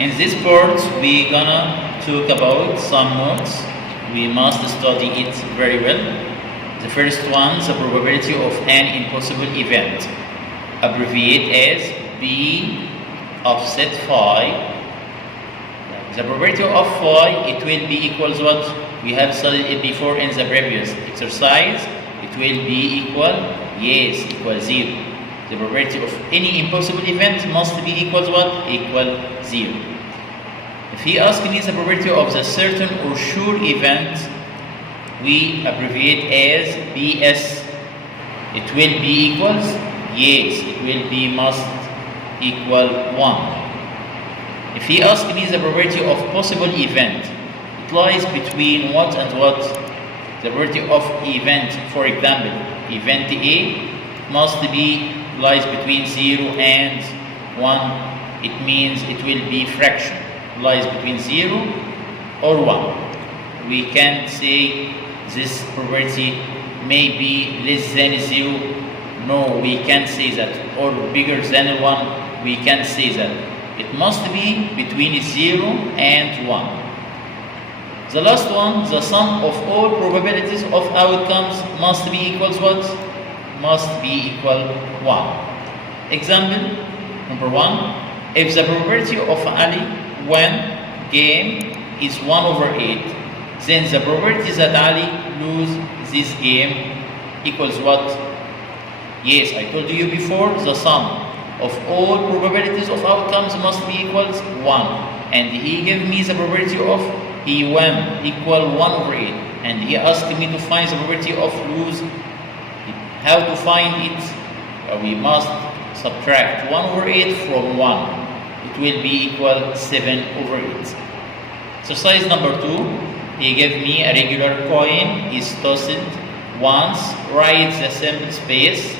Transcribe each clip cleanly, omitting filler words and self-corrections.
In this part, we're gonna talk about some notes. We must study it very well. The first one, the probability of an impossible event, abbreviate as B offset phi. The probability of phi, it will be equals what? We have studied it before in the previous exercise. It will be equal, yes, equal 0. The probability of any impossible event must be equals what? Equal 0. If he asks me the probability of the certain or sure event, we abbreviate as BS. It will be equals, yes, it will be must equal 1. If he asks me the probability of possible event, it lies between what and what? The probability of event, for example, event A must be lies between 0 and 1. It means it will be fraction, lies between 0 or 1. We can say this probability may be less than 0. No, we can't say that. Or bigger than 1, we can say that. It must be between 0 and 1. The last one, the sum of all probabilities of outcomes must be equals what? Must be equal 1. Example number 1. If the probability of Ali win game is 1/8, then the probability that Ali lose this game equals what? Yes, I told you before, the sum of all probabilities of outcomes must be equals 1. And he gave me the probability of he win equal 1/8. And he asked me to find the probability of lose. How to find it? We must subtract 1/8 from 1. It will be equal 7/8. Exercise number 2. He gave me a regular coin. Is tossed once. Write the sample space.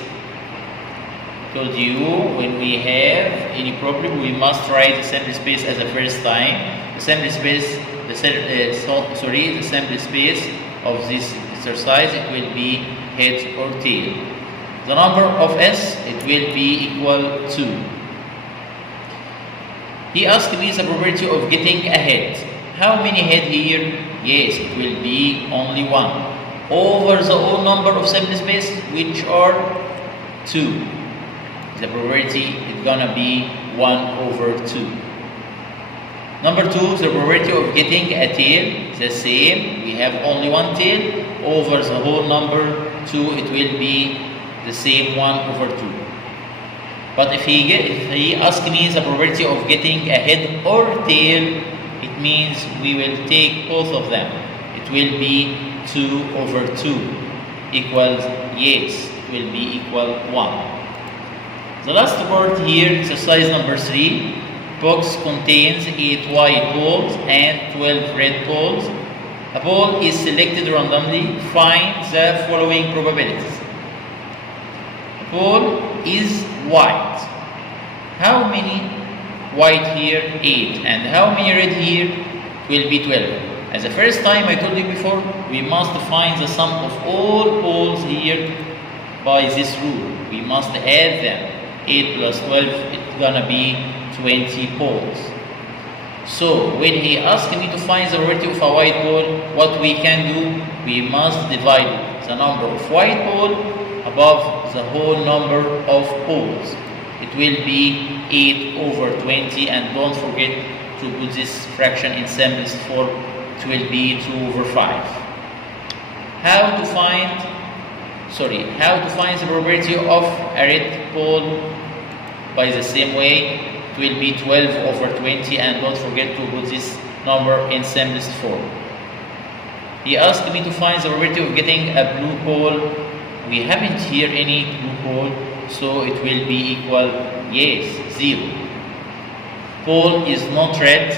Told you when we have any problem, we must write the sample space as the first time. The sample space, the sample space of this exercise, it will be head or tail. The number of S, it will be equal 2. He asked me the probability of getting a head. How many head here? Yes, it will be only 1. Over the whole number of sample space, which are 2. The probability is gonna be 1/2. Number 2, the probability of getting a tail, the same. We have only one tail. Over the whole number 2, it will be the same 1/2. But if he asks me the probability of getting a head or tail, it means we will take both of them. It will be 2/2 equals, yes, it will be equal 1. The last part here, exercise number 3. Box contains 8 white balls and 12 red balls. A ball is selected randomly. Find the following probabilities. A ball is white. How many white here? 8. And how many red here? Will be 12. As the first time I told you before, we must find the sum of all balls here by this rule. We must add them. 8 plus 12, it's gonna be 20 balls. So when he asked me to find the probability of a white ball, what we can do, we must divide the number of white ball above the whole number of balls. It will be 8/20, and don't forget to put this fraction in simplest form. It will be 2/5. How to find the probability of a red ball? By the same way, it will be 12/20, and don't forget to put this number in simplest form. He asked me to find the probability of getting a blue ball. We haven't here any blue ball, so it will be equal, yes, 0. Ball is not red.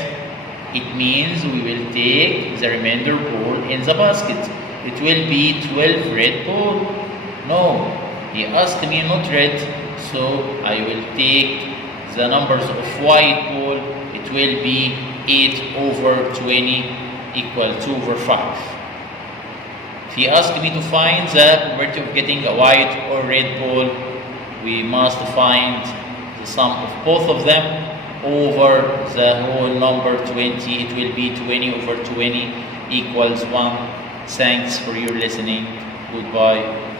It means we will take the remainder ball in the basket. It will be 12 red ball. No, he asked me not red, so I will take the numbers of white ball. It will be 8/20 equal 2/5. If he asked me to find the probability of getting a white or red ball, we must find the sum of both of them over the whole number 20. It will be 20 over 20 equals 1. Thanks for your listening. Goodbye.